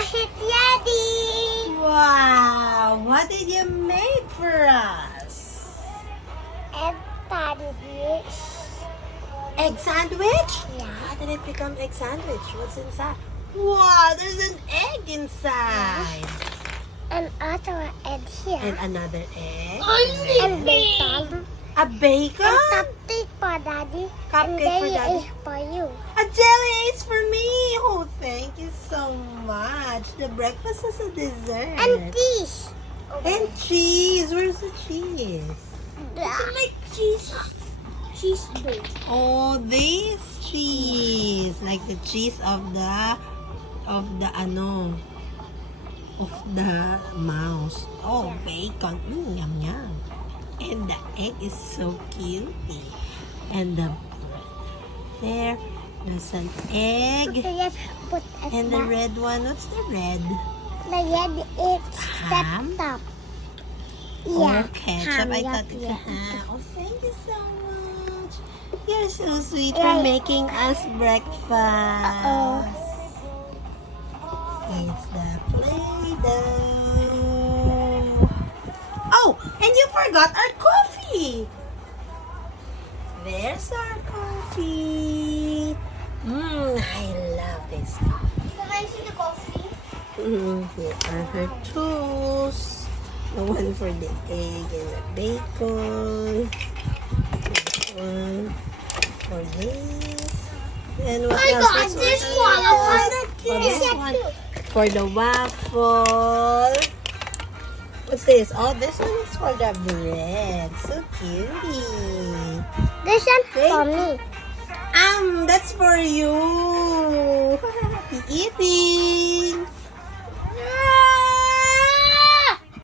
Wash it ready. Wow! What did you make for us? And sandwich. Egg sandwich? Yeah. How did it become egg sandwich? What's inside? Wow! There's an egg inside. And other egg here. And another egg. And bacon. A bacon? And cupcake for Daddy. And Cupcake for jelly Daddy. is for you. A jelly is for me. Oh, thank you so much. The breakfast is a dessert. And cheese. And cheese. Where's the cheese? Like cheese. Cheese bake. Oh, this cheese. Like the cheese of the mouse. Oh, bacon. Yum, yum. And the egg is so cutie. And the bread. There. There's an egg. Let's put it And the back. red one. What's the red? The red is Ham? ketchup. Oh, ketchup. ham, I yup, thought it's a yeah. ham. Oh, thank you so much. You're so sweet for Right. making us breakfast. Uh-oh. It's the Play-Doh. Oh, and you forgot our coffee. There's our coffee. I love this coffee. Can I see the coffee? Here are her tools. The one for the egg and the bacon. This one for this. And what else? this one. I want For this one. For the waffle. What's this? Oh, this one is for the bread. So cutie. This one Thank for me. That's for you. Happy eating.